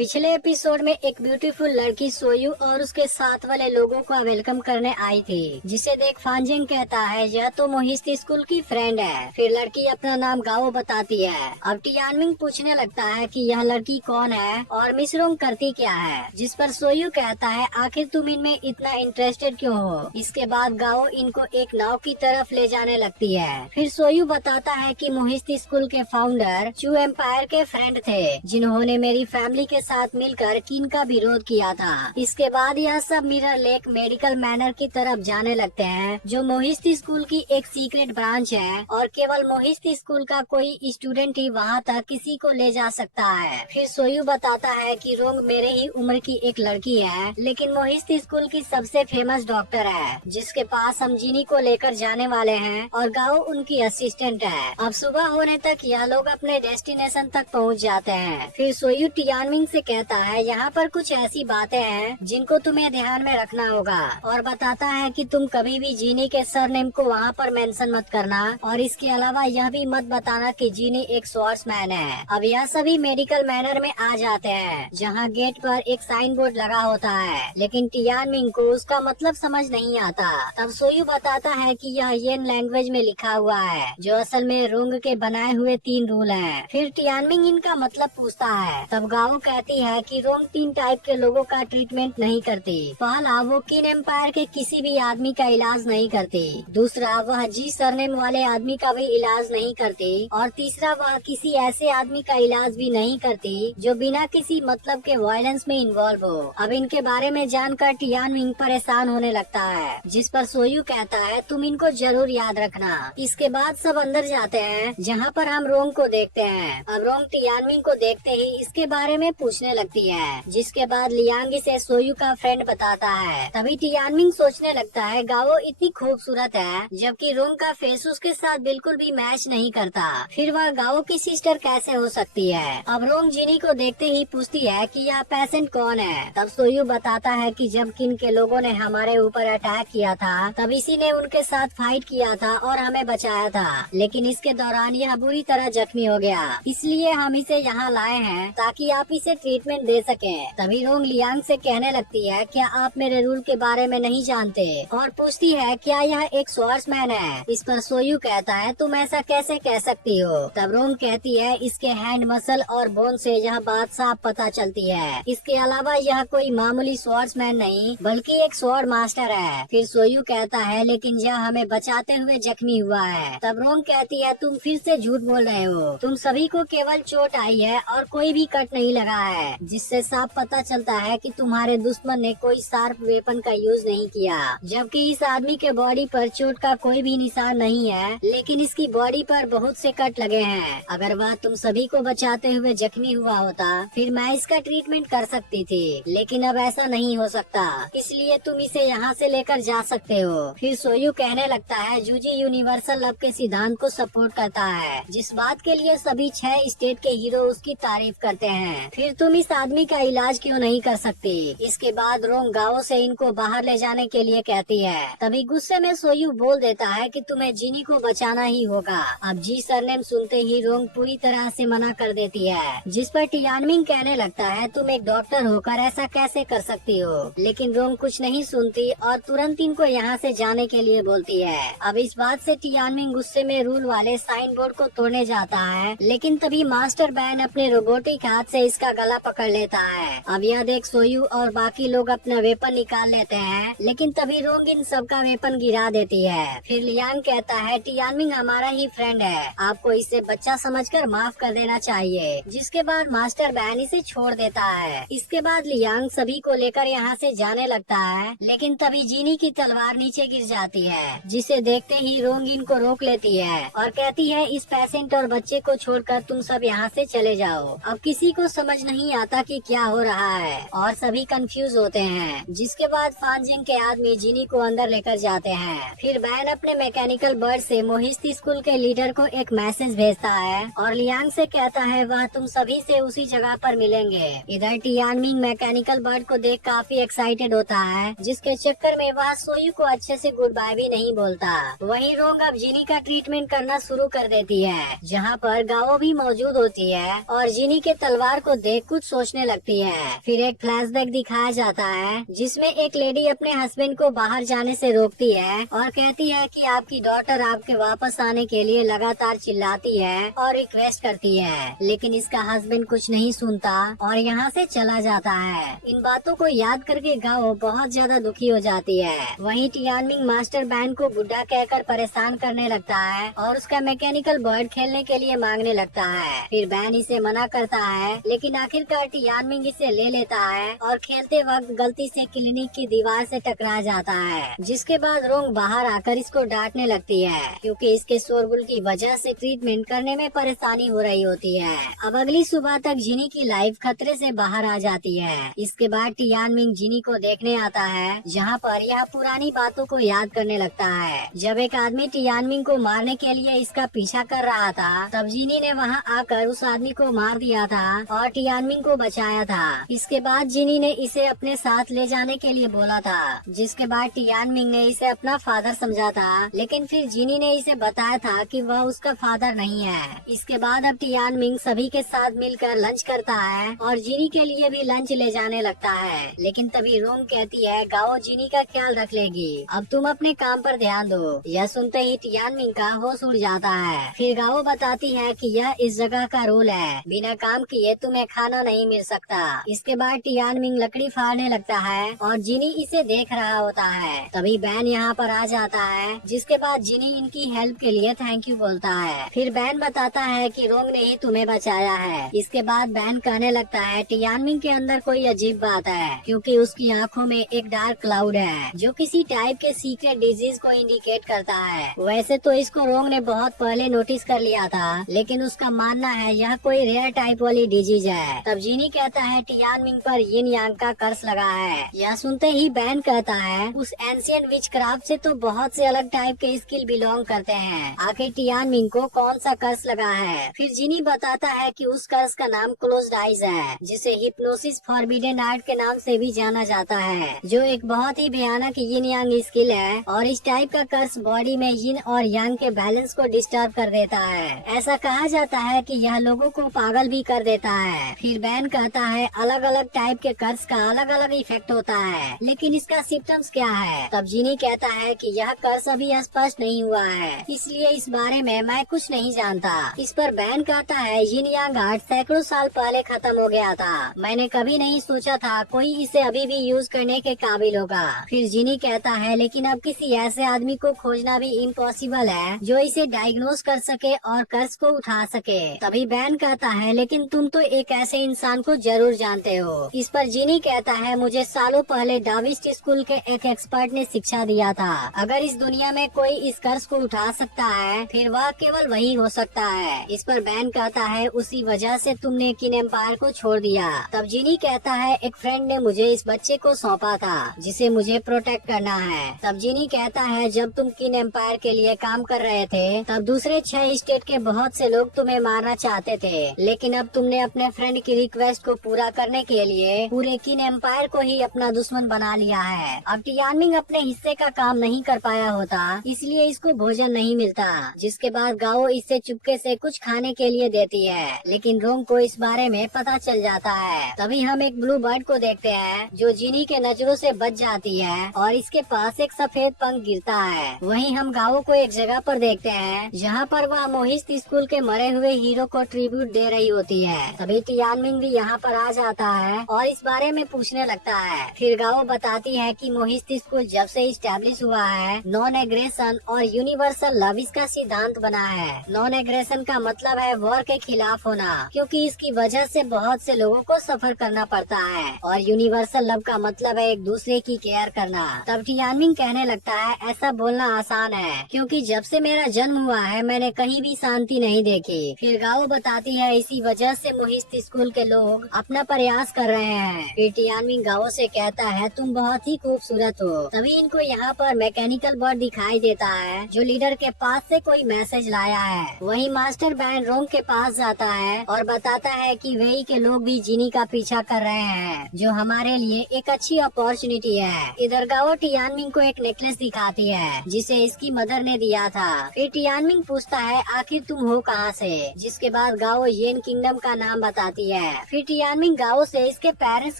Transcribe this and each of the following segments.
पिछले एपिसोड में एक ब्यूटीफुल लड़की सोयू और उसके साथ वाले लोगों को वेलकम करने आई थी, जिसे देख फांजिंग कहता है यह तो मोहिस्ती स्कूल की फ्रेंड है। फिर लड़की अपना नाम गाओ बताती है। अब टियानमिंग पूछने लगता है कि यह लड़की कौन है और मिस रोंग करती क्या है, जिस पर सोयू कहता है आखिर तुम इनमें इतना इंटरेस्टेड क्यों हो। इसके बाद गाओ इनको एक नाव की तरफ ले जाने लगती है। फिर सोयू बताता है कि मोहिस्ती स्कूल के फाउंडर चू एम्पायर के फ्रेंड थे, जिन्होंने मेरी फैमिली के साथ मिलकर किन का विरोध किया था। इसके बाद यह सब मिरर लेक मेडिकल मैनर की तरफ जाने लगते हैं, जो मोहिस्ती स्कूल की एक सीक्रेट ब्रांच है और केवल मोहिस्ती स्कूल का कोई स्टूडेंट ही वहां तक किसी को ले जा सकता है। फिर सोयू बताता है कि रोंग मेरे ही उम्र की एक लड़की है, लेकिन मोहिस्ती स्कूल की सबसे फेमस डॉक्टर है, जिसके पास हम जीनी को लेकर जाने वाले हैं और गाओ उनकी असिस्टेंट है। अब सुबह होने तक यह लोग अपने डेस्टिनेशन तक पहुंच जाते हैं। फिर सोयू टियानमिंग से कहता है यहाँ पर कुछ ऐसी बातें हैं जिनको तुम्हें ध्यान में रखना होगा, और बताता है कि तुम कभी भी जीनी के सरनेम को वहाँ पर मेंशन मत करना, और इसके अलावा यह भी मत बताना कि जीनी एक स्वॉर्ड्समैन है। अब यह सभी मेडिकल मैनर में आ जाते हैं, जहाँ गेट पर एक साइन बोर्ड लगा होता है, लेकिन टियानमिंग को उसका मतलब समझ नहीं आता। तब सोयू बताता है कि यह येन लैंग्वेज में लिखा हुआ है, जो असल में रोंग के बनाए हुए 3 रूल हैं। फिर टियानमिंग इनका मतलब पूछता है। तब गाओ कहती है कि रोंग 3 टाइप के लोगों का ट्रीटमेंट नहीं करती। पहला, वो किन एम्पायर के किसी भी आदमी का इलाज नहीं करती। दूसरा, वह जी सरनेम वाले आदमी का भी इलाज नहीं करती। और तीसरा, वह किसी ऐसे आदमी का इलाज भी नहीं करती जो बिना किसी मतलब के वायलेंस में इन्वॉल्व हो। अब इनके बारे में जानकर टियानमिंग परेशान होने लगता है, जिस पर सोयू कहता है तुम इनको जरूर याद रखना। इसके बाद सब अंदर जाते हैं, जहाँ पर हम रोंग को देखते हैं। अब रोंग टियानमिंग को देखते ही इसके बारे में पूछने लगती है, जिसके बाद लियांग इसे सोयू का फ्रेंड बताता है। तभी टियानमिंग सोचने लगता है गाओ इतनी खूबसूरत है, जबकि रोंग का फेस उसके साथ बिल्कुल भी मैच नहीं करता। फिर वह गाओ की सिस्टर कैसे हो सकती है। अब रोंग जीनी को देखते ही पूछती है कि यह पेशेंट कौन है। तब सोयू बताता है कि जब किन के लोगों ने हमारे ऊपर अटैक किया था, तब इसी ने उनके साथ फाइट किया था और हमें बचाया था, लेकिन इसके दौरान यह बुरी तरह जख्मी हो गया, इसलिए हम इसे यहाँ लाए हैं ताकि आप इसे ट्रीटमेंट दे सकें। तभी रोंग लियांग से कहने लगती है क्या आप मेरे रूल के बारे में नहीं जानते, और पूछती है क्या यह एक स्वॉर्ड्समैन है। इस पर सोयू कहता है तुम ऐसा कैसे कह सकती हो। तब रोंग कहती है इसके हैंड मसल और बोन से यह बात साफ पता चलती है। इसके अलावा यह कोई मामूली स्वॉर्ड्समैन नहीं बल्कि एक स्वॉर्ड मास्टर है। फिर सोयू कहता है लेकिन यह हमें बचाते हुए जख्मी हुआ है। तब रोंग कहती है तुम फिर से झूठ बोल रहे हो, तुम सभी को केवल चोट आई है और कोई भी कट नहीं लगा है, जिससे साफ पता चलता है कि तुम्हारे दुश्मन ने कोई शार्प वेपन का यूज नहीं किया। जबकि इस आदमी के बॉडी पर चोट का कोई भी निशान नहीं है, लेकिन इसकी बॉडी पर बहुत से कट लगे हैं। अगर वह तुम सभी को बचाते हुए जख्मी हुआ होता फिर मैं इसका ट्रीटमेंट कर सकती थी, लेकिन अब ऐसा नहीं हो सकता, इसलिए तुम इसे यहाँ से लेकर जा सकते हो। फिर सोयू कहने लगता है जूजी यूनिवर्सल लव के सिद्धांत को सपोर्ट करता है, जिस बात के लिए सभी 6 स्टेट के हीरो उसकी तारीफ करते हैं। फिर तुम इस आदमी का इलाज क्यों नहीं कर सकती। इसके बाद रोंग गाओ से इनको बाहर ले जाने के लिए कहती है। तभी गुस्से में सोयू बोल देता है कि तुम्हें जीनी को बचाना ही होगा। अब जी सरनेम सुनते ही रोंग पूरी तरह से मना कर देती है, जिस पर टियानमिंग कहने लगता है तुम एक डॉक्टर होकर ऐसा कैसे कर सकती हो। लेकिन रोंग कुछ नहीं सुनती और तुरंत इनको यहाँ से जाने के लिए बोलती है। अब इस बात से टियानमिंग गुस्से में रूल वाले साइन बोर्ड को तोड़ने जाता है, लेकिन तभी मास्टर बैन अपने रोबोटिक हाथ से इसका गला पकड़ लेता है। अब यह देख सोयू और बाकी लोग अपना वेपन निकाल लेते हैं, लेकिन तभी रोंग इन सबका वेपन गिरा देती है। फिर लियांग कहता है टियानमिंग हमारा ही फ्रेंड है, आपको इसे बच्चा समझकर माफ कर देना चाहिए, जिसके बाद मास्टर बैन इसे छोड़ देता है। इसके बाद लियांग सभी को लेकर यहाँ से जाने लगता है, लेकिन तभी जीनी की तलवार नीचे गिर जाती है, जिसे देखते ही रोंग इनको रोक लेती है और कहती है इस पेशेंट और बच्चे को छोड़कर तुम सब यहाँ से चले जाओ। अब किसी को समझ नहीं आता कि क्या हो रहा है और सभी कंफ्यूज होते हैं, जिसके बाद फांजिंग के आदमी जीनी को अंदर लेकर जाते हैं। फिर बैन अपने मैकेनिकल बर्ड से मोहिस्ती स्कूल के लीडर को एक मैसेज भेजता है और लियांग से कहता है वह तुम सभी से उसी जगह पर मिलेंगे। इधर टियानमिंग मैकेनिकल बर्ड को देख काफी एक्साइटेड होता है, जिसके चक्कर में वह सोयू को अच्छे से गुड बाय भी नहीं बोलता। वहीं रोंग अब जीनी का ट्रीटमेंट करना शुरू कर देती है, जहाँ पर गाओ भी मौजूद होती है और जीनी के तलवार को देख कुछ सोचने लगती है। फिर एक फ्लैशबैक दिखाया जाता है जिसमें एक लेडी अपने हस्बैंड को बाहर जाने से रोकती है और कहती है कि आपकी डॉटर आपके वापस आने के लिए लगातार चिल्लाती है और रिक्वेस्ट करती है, लेकिन इसका हस्बैंड कुछ नहीं सुनता और यहाँ से चला जाता है। इन बातों को याद करके गाओ बहुत ज्यादा दुखी हो जाती है। वहीं टियानमिंग मास्टर बैन को बुढ़ा कहकर परेशान करने लगता है और उसका मैकेनिकल बर्ड खेलने के लिए मांगने लगता है। फिर बैन इसे मना करता है, लेकिन आखिरकार टियानमिंग इसे ले लेता है और खेलते वक्त गलती से क्लिनिक की दीवार से टकरा जाता है, जिसके बाद रोंग बाहर आकर इसको डांटने लगती है क्योंकि इसके शोरगुल की वजह से ट्रीटमेंट करने में परेशानी हो रही होती है। अब अगली सुबह तक जिनी की लाइफ खतरे से बाहर आ जाती है। इसके बाद टियानमिंग जिनी को देखने आता है, जहाँ पर यह पुरानी बातों को याद करने लगता है। जब एक आदमी टियानमिंग को मारने के लिए इसका पीछा कर रहा था, तब जिनी ने वहाँ आकर उस आदमी को मार दिया था और टियानमिंग को बचाया था। इसके बाद जिनी ने इसे अपने साथ ले जाने के लिए बोला था, जिसके बाद टियानमिंग ने इसे अपना फादर समझा था, लेकिन फिर जिनी ने इसे बताया था कि वह उसका फादर नहीं है। इसके बाद अब टियानमिंग सभी के साथ मिलकर लंच करता है और जिनी के लिए भी लंच ले जाने लगता है, लेकिन तभी रोंग कहती है गाओ जिनी का ख्याल रख लेगी, अब तुम अपने काम पर ध्यान दो। यह सुनते ही टियानमिंग का होश उड़ जाता है। फिर गाओ बताती है कि यह इस जगह का रूल है, बिना काम किए तुम्हें खाना नहीं मिल सकता। इसके बाद टियानमिंग लकड़ी फाड़ने लगता है और जिनी इसे देख रहा होता है। तभी बैन यहाँ पर आ जाता है, जिसके बाद जिनी इनकी हेल्प के लिए थैंक यू बोलता है। फिर बैन बताता है कि रोंग ने ही तुम्हें बचाया है। इसके बाद बैन कहने लगता है टियानमिंग के अंदर कोई अजीब बात है, क्योंकि उसकी आंखों में एक डार्क क्लाउड है जो किसी टाइप के सीक्रेट डिजीज को इंडिकेट करता है। वैसे तो इसको रोंग ने बहुत पहले नोटिस कर लिया था, लेकिन उसका मानना है यह कोई रेयर टाइप वाली डिजीज है। तब जिनी कहता है टियानमिंग पर यिन यांग का कर्स लगा है। यह सुनते ही बैन कहता है उस एंशिएंट विच क्राफ्ट से तो बहुत से अलग टाइप के स्किल बिलोंग करते हैं, आखिर टियानमिंग को कौन सा कर्स लगा है। फिर जिनी बताता है कि उस कर्स का नाम क्लोज्ड आइज है, जिसे हिप्नोसिस फॉरबिडन आर्ट के नाम से भी जाना जाता है, जो एक बहुत ही भयानक यिन यांग स्किल है और इस टाइप का कर्स बॉडी में यिन और यांग के बैलेंस को डिस्टर्ब कर देता है। ऐसा कहा जाता है कि यह लोगों को पागल भी कर देता है। फिर बैन कहता है अलग अलग टाइप के कर्स का अलग अलग इफेक्ट होता है, लेकिन इसका सिम्टम्स क्या है। तब जिनी कहता है कि यह कर्स अभी स्पष्ट नहीं हुआ है, इसलिए इस बारे में मैं कुछ नहीं जानता। इस पर बैन कहता है यिन यांग आर्ट सैकड़ों साल पहले खत्म हो गया था, मैंने कभी नहीं सोचा था कोई इसे अभी भी यूज करने के काबिल होगा। फिर जिनी कहता है लेकिन अब किसी ऐसे आदमी को खोजना भी इम्पॉसिबल है जो इसे डायग्नोज कर सके और कर्ज को उठा सके। तभी बैन कहता है लेकिन तुम तो एक ऐसे इंसान को जरूर जानते हो। इस पर जिनी कहता है मुझे सालों पहले डाविस्ट स्कूल के एक एक्सपर्ट ने शिक्षा दिया था, अगर इस दुनिया में कोई इस कर्ज को उठा सकता है फिर वह केवल वही हो सकता है। इस पर बैन कहता है उसी वजह से तुमने किन एम्पायर को छोड़ दिया। तब जिनी कहता है एक फ्रेंड ने मुझे इस बच्चे को सौंपा था जिसे मुझे प्रोटेक्ट करना है। तब जिनी कहता है जब तुम किन एम्पायर के लिए काम कर रहे थे तब दूसरे 6 स्टेट के बहुत से लोग तुम्हें मारना चाहते थे, लेकिन अब तुमने अपने फ्रेंड की रिक्वेस्ट को पूरा करने के लिए पूरे किन एम्पायर को ही अपना दुश्मन बना लिया है। अब टियानमिंग अपने हिस्से का काम नहीं कर पाया होता, इसलिए इसको भोजन नहीं मिलता। जिसके बाद गाओ इससे चुपके से कुछ खाने के लिए देती है, लेकिन रोंग को इस बारे में पता चल जाता है। तभी हम एक ब्लू बर्ड को देखते हैं जो जिनी के नजरों से बच जाती है और इसके पास एक सफेद पंख गिरता है। वहीं हम गाओ को एक जगह पर देखते हैं जहाँ पर वह मोहित स्कूल के मरे हुए हीरो को ट्रिब्यूट दे रही होती है। तभी टियानमिंग भी यहाँ पर आ जाता है और इस बारे में पूछने लगता है। फिर गाओ बताती है कि मोहित स्कूल जब से इस्टेब्लिश हुआ है नॉन एग्रेशन और यूनिवर्सल लव इसका सिद्धांत बना है। नॉन एग्रेशन का मतलब है वॉर के खिलाफ होना, क्योंकि इसकी वजह से बहुत से लोगों को सफर करना पड़ता है, और यूनिवर्सल लव का मतलब है एक दूसरे की केयर करना। तब टियानमिंग कहने लगता है ऐसा बोलना आसान है, क्योंकि जब से मेरा जन्म हुआ है मैंने कहीं भी शांति नहीं देखी। फिर गाओ बताती है इसी वजह से मोहित स्कूल के लोग अपना प्रयास कर रहे हैं। फिर टियानमिंग गाओ से कहता है तुम बहुत ही खूबसूरत हो। तभी इनको यहाँ पर मैकेनिकल बर्ड दिखाई देता है जो लीडर के पास से कोई मैसेज लाया है। वही मास्टर बैन रोंग के पास जाता है और बताता है कि वही के लोग भी जिनी का पीछा कर रहे हैं, जो हमारे लिए एक अच्छी अपॉर्चुनिटी है। इधर गाओ टियानमिंग को एक नेकलेस दिखाती है जिसे इसकी मदर ने दिया था। फिर टियानमिंग पूछता है आखिर तुम हो कहाँ से, जिसके बाद गाओ येन किंगडम का नाम बताती है। फिर टियानमिंग गाओ से इसके पेरेंट्स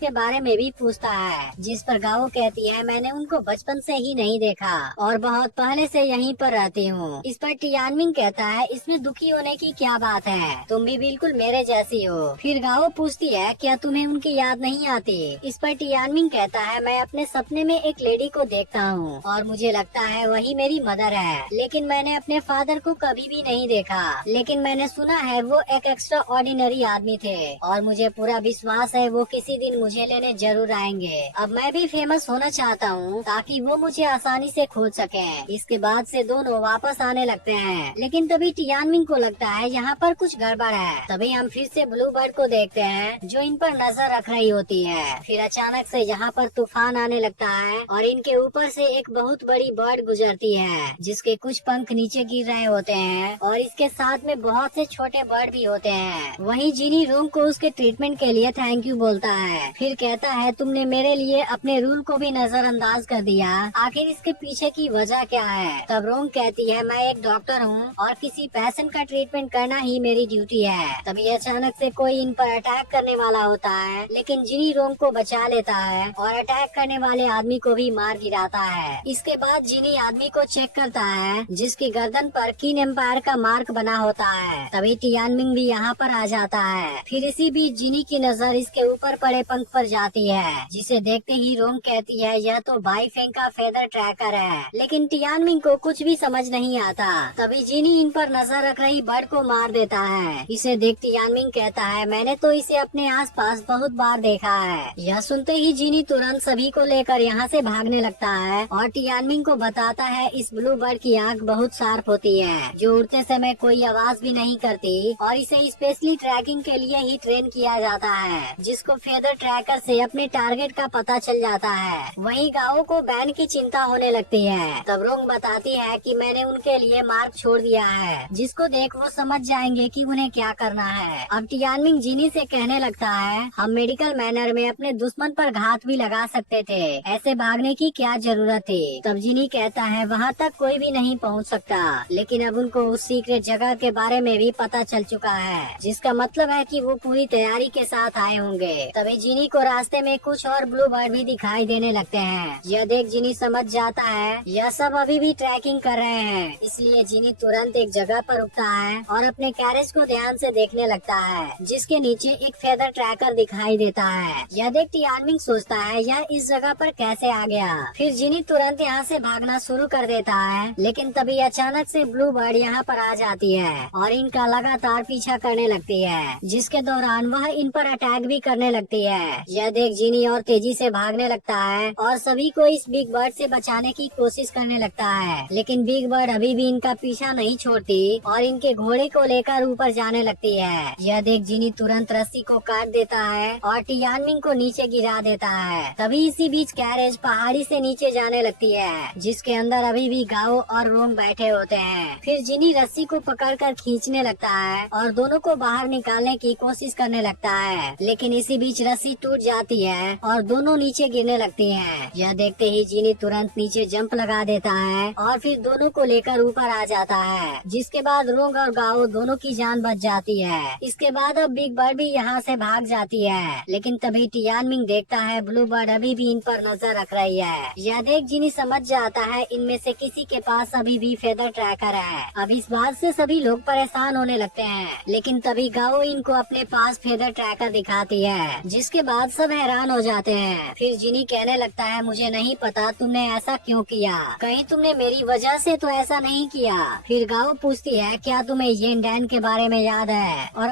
के बारे में भी पूछता है, जिस पर गाओ कहती है मैंने उनको बचपन से ही नहीं देखा और बहुत पहले से यहीं पर रहती हूँ। इस पर टियानमिंग कहता है इसमें दुखी होने की क्या बात है, तुम भी बिल्कुल मेरे जैसी हो। फिर गाओ पूछती है क्या तुम्हें उनकी याद नहीं आती। इस पर टियानमिंग कहता है मैं अपने सपने में एक लेडी को देखता हूँ और मुझे लगता है वही मेरी मदर है, लेकिन मैंने अपने फादर को कभी भी नहीं देखा, लेकिन मैंने सुना है वो एक एक्स्ट्रा ऑर्डिनरी आदमी थे और मुझे पूरा विश्वास है वो किसी दिन मुझे लेने जरूर आएंगे। अब मैं भी फेमस होना चाहता हूँ ताकि वो मुझे आसानी से खोज सके। इसके बाद से दोनों वापस आने लगते हैं, लेकिन तभी टियानमिंग को लगता है यहाँ पर कुछ गड़बड़ है। तभी हम फिर से ब्लू बर्ड को देखते हैं जो इन पर नजर रख रही होती है। फिर अचानक से यहाँ पर तूफान आने लगता है और इनके ऊपर से एक बहुत बड़ी बर्ड गुजरती है जिसके कुछ पंख नीचे गिर रहे होते हैं और इसके साथ में बहुत से छोटे बर्ड भी होते हैं। वहीं जिनी रोंग को उसके ट्रीटमेंट के लिए थैंक यू बोलता है। फिर कहता है तुमने मेरे लिए अपने रूल को भी नजरअंदाज कर दिया, आखिर इसके पीछे की वजह क्या है। तब रोंग कहती है मैं एक डॉक्टर हूँ और किसी पेशेंट का ट्रीटमेंट करना ही मेरी ड्यूटी है। तभी अचानक से कोई इन पर अटैक करने वाला होता है, लेकिन जिनी रोंग को बचा लेता है और अटैक करने वाले आदमी को भी मार गिराता है। इसके बाद जिनी आदमी को चेक करता है जिसकी गर्दन पर किन एम्पायर का मार्क बना होता है। तभी टियानमिंग भी यहाँ पर आ जाता है। फिर इसी बीच जिनी की नजर इसके ऊपर पड़े पंख पर जाती है, जिसे देखते ही रोंग कहती है यह तो बाई फेंग का फेदर ट्रैकर है, लेकिन टियानमिंग को कुछ भी समझ नहीं आता। तभी जिनी इन पर नजर रख रही बर्ड को मार देता है। इसे देख टियानमिंग कहता है मैंने तो इसे अपने आसपास बहुत बार देखा है। यह सुनते ही जिनी तुरंत सभी को लेकर यहाँ से भागने लगता है और टियानमिंग को बताता है इस ब्लू बर्ड की आंख बहुत शार्प होती है जो उड़ते समय कोई आवाज भी नहीं करती और इसे स्पेशली ट्रैकिंग के लिए ही ट्रेन किया जाता है, जिसको फेदर ट्रैकर से अपने टारगेट का पता चल जाता है। वहीं गाओ को बैन की चिंता होने लगती है। तब रोंग बताती है कि मैंने उनके लिए मार्क छोड़ दिया है, जिसको देख वो समझ जाएंगे कि उन्हें क्या करना है। अब टियानमिंग जिनी से कहने लगता है हम मेडिकल मैनर में अपने दुश्मन पर घात भी लगा सकते थे, ऐसे भागने की क्या जरूरत थी। तब जिनी कहता है वहाँ तक कोई भी नहीं पहुँच सकता, लेकिन अब उनको उस सीक्रेट जगह के बारे में भी पता चल चुका है, जिसका मतलब है कि वो पूरी तैयारी के साथ आए होंगे। तभी जिनी को रास्ते में कुछ और ब्लू बर्ड भी दिखाई देने लगते हैं। यह देख जिनी समझ जाता है यह सब अभी भी ट्रैकिंग कर रहे हैं, इसलिए जिनी तुरंत एक जगह पर रुकता है और अपने कैरेज को ध्यान से देखने लगता है, जिसके नीचे एक फेदर ट्रैकर दिखाई देता है। यह देख टियानमिंग सोचता है यह इस जगह पर कैसे आ गया। फिर जिनी तुरंत यहाँ से भागना शुरू कर देता है, लेकिन तभी अचानक से ब्लू बर्ड यहाँ पर आ जाती है और इनका लगातार पीछा करने लगती है, जिसके दौरान वह इन पर अटैक भी करने लगती है। यह देख जिनी और तेजी से भागने लगता है और सभी को इस बिग बर्ड से बचाने की कोशिश करने लगता है, लेकिन बिग बर्ड अभी भी इनका पीछा नहीं छोड़ती और इनके घोड़े को लेकर ऊपर जाने लगती है। यह देख जिनी तुरंत रस्सी को काट देता है और टियानमिंग को नीचे गिरा देता है। तभी इसी बीच कैरेज पहाड़ी से नीचे जाने लगती है, जिसके अंदर अभी भी गाओ और रोंग बैठे होते हैं। फिर जिनी रस्सी को पकड़कर खींचने लगता है और दोनों को बाहर निकालने की कोशिश करने लगता है, लेकिन इसी बीच रस्सी टूट जाती है और दोनों नीचे गिरने लगती हैं। यह देखते ही जिनी तुरंत नीचे जंप लगा देता है और फिर दोनों को लेकर ऊपर आ जाता है, जिसके बाद रोंग और गाओ दोनों की जान बच जाती है। इसके बाद अब बिग बर्ड भी यहाँ से भाग जाती है, लेकिन तभी टियानमिंग देखता है ब्लू बर्ड अभी भी इन पर नजर रख रही है। यह देख जिनी समझ जाता है इनमें से किसी के पास अभी भी फेदर ट्रैकर है। अब इस बात से सभी लोग परेशान होने लगते हैं, लेकिन तभी गाओ इनको अपने पास फेदर ट्रैकर दिखाती है, जिसके बाद सब हैरान हो जाते हैं। फिर जिनी कहने लगता है मुझे नहीं पता तुमने ऐसा क्यों किया, कहीं तुमने मेरी वजह से तो ऐसा नहीं किया। फिर गाओ पूछती है क्या तुम्हें येन डैन के बारे में याद है और